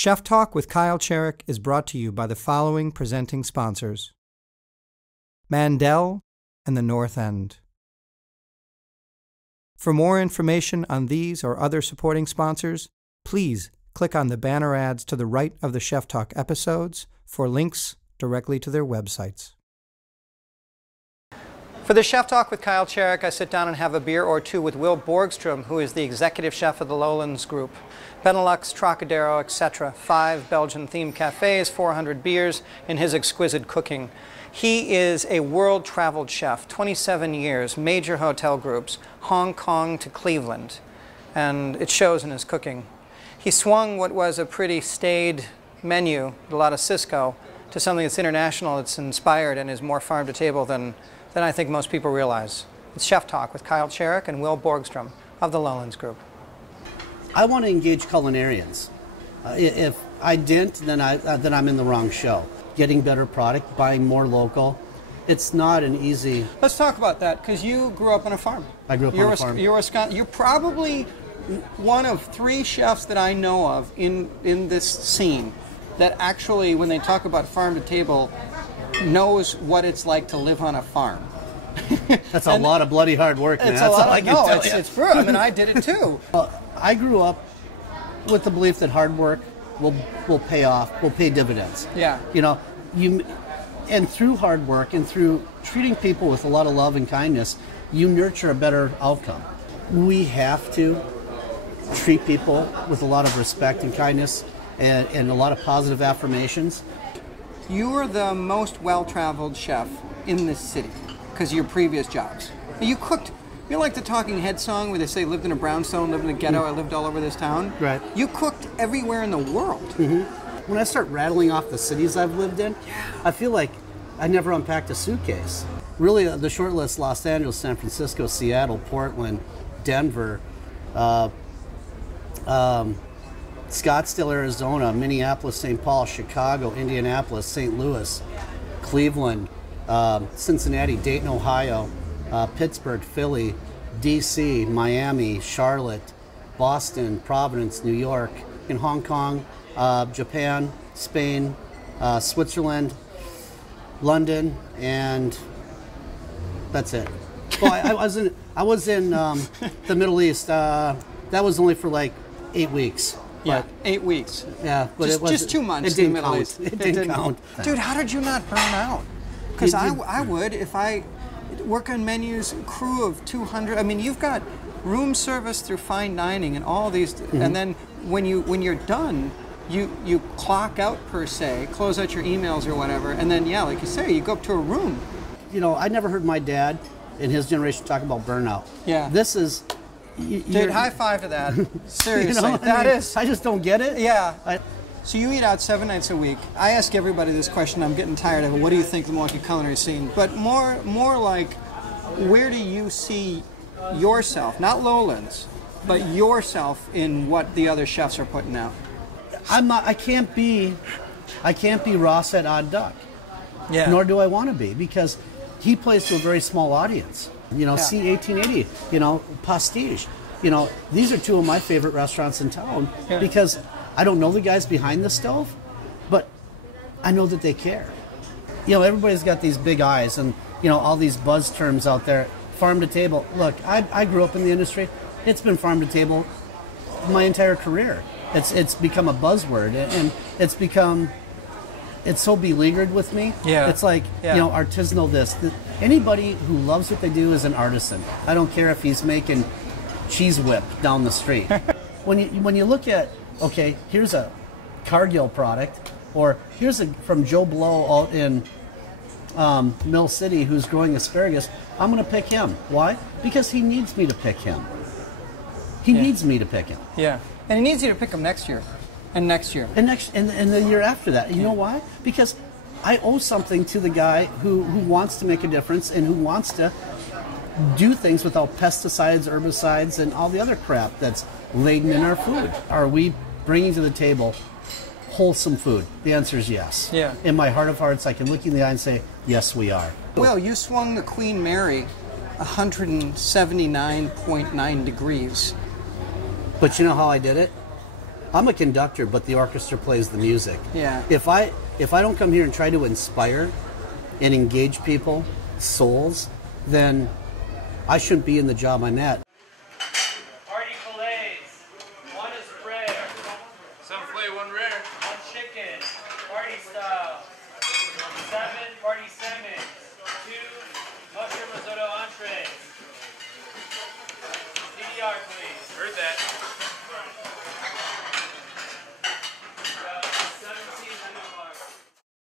Chef Talk with Kyle Cherek is brought to you by the following presenting sponsors: Mandel and the North End. For more information on these or other supporting sponsors, please click on the banner ads to the right of the Chef Talk episodes for links directly to their websites. For the Chef Talk with Kyle Cherek, I sit down and have a beer or two with Wil Borgstrom, who is the executive chef of the Lowlands Group. Benelux, Trocadero, etc. 5 Belgian-themed cafes, 400 beers in his exquisite cooking. He is a world-traveled chef, 27 years, major hotel groups, Hong Kong to Cleveland, and it shows in his cooking. He swung what was a pretty staid menu, a lot of Cisco, to something that's international, that's inspired and is more farm-to-table than I think most people realize. It's Chef Talk with Kyle Cherek and Wil Borgstrom of the Lowlands Group. I want to engage culinarians. If I didn't, then I'm in the wrong show. Getting better product, buying more local. It's not an easy... Let's talk about that, because you grew up on a farm. I grew up on a farm. You're probably one of 3 chefs that I know of in this scene that actually, when they talk about farm to table, knows what it's like to live on a farm. That's a lot of bloody hard work, man. That's all I can tell you. It's true. I mean, I did it too. I grew up with the belief that hard work will pay off, will pay dividends. Yeah. You know, and through hard work and through treating people with a lot of love and kindness, you nurture a better outcome. We have to treat people with a lot of respect and kindness and a lot of positive affirmations. You are the most well-traveled chef in this city because of your previous jobs. You cooked, you're like the Talking Head song where they say lived in a brownstone, lived in a ghetto, I lived all over this town. Right. You cooked everywhere in the world. Mm-hmm. When I start rattling off the cities I've lived in, I feel like I never unpacked a suitcase. Really, the short list: Los Angeles, San Francisco, Seattle, Portland, Denver, Scottsdale, Arizona, Minneapolis, St. Paul, Chicago, Indianapolis, St. Louis, Cleveland, Cincinnati, Dayton, Ohio, Pittsburgh, Philly, D.C., Miami, Charlotte, Boston, Providence, New York, in Hong Kong, Japan, Spain, Switzerland, London, and that's it. Well, I was in the Middle East. That was only for like 8 weeks. Yeah, 8 weeks. Yeah, but it was just 2 months. It didn't in the Middle count. East. It didn't count. Dude, how did you not burn out? Because I would if I work on menus, crew of 200. I mean, you've got room service through fine dining and all these, and then when you're done, you clock out per se, close out your emails or whatever, and then yeah, like you say, you go up to a room. You know, I never heard my dad in his generation talk about burnout. Yeah. This is. Dude, high five to that. Seriously, you know that I mean? is. I just don't get it. Yeah. So you eat out 7 nights a week. I ask everybody this question. I'm getting tired of it. What do you think of the Milwaukee culinary scene? But more like, where do you see yourself, not Lowlands, but yourself in what the other chefs are putting out? I can't be Ross at Odd Duck. Yeah. Nor do I want to be, because he plays to a very small audience. You know, see 1880, you know, Pastige. You know, these are 2 of my favorite restaurants in town because I don't know the guys behind the stove, but I know that they care. You know, everybody's got these big eyes and, you know, all these buzz terms out there. Farm to table. Look, I grew up in the industry. It's been farm to table my entire career. It's become a buzzword, and it's so beleaguered with me. Yeah. It's like, you know, artisanal this. Anybody who loves what they do is an artisan. I don't care if he's making cheese whip down the street. When you look at, okay, here's a Cargill product, or here's from Joe Blow out in Mill City who's growing asparagus, I'm going to pick him. Why? Because he needs me to pick him. He needs me to pick him. Yeah. And he needs you to pick him next year. And next year. And the year after that. You know why? Because I owe something to the guy who wants to make a difference and who wants to do things without pesticides, herbicides, and all the other crap that's laden in our food. Are we bringing to the table wholesome food? The answer is yes. Yeah. In my heart of hearts, I can look you in the eye and say, yes, we are. Well, you swung the Queen Mary 179.9 degrees. But you know how I did it? I'm a conductor, but the orchestra plays the music. Yeah. If I don't come here and try to inspire and engage people, souls, then I shouldn't be in the job I'm at.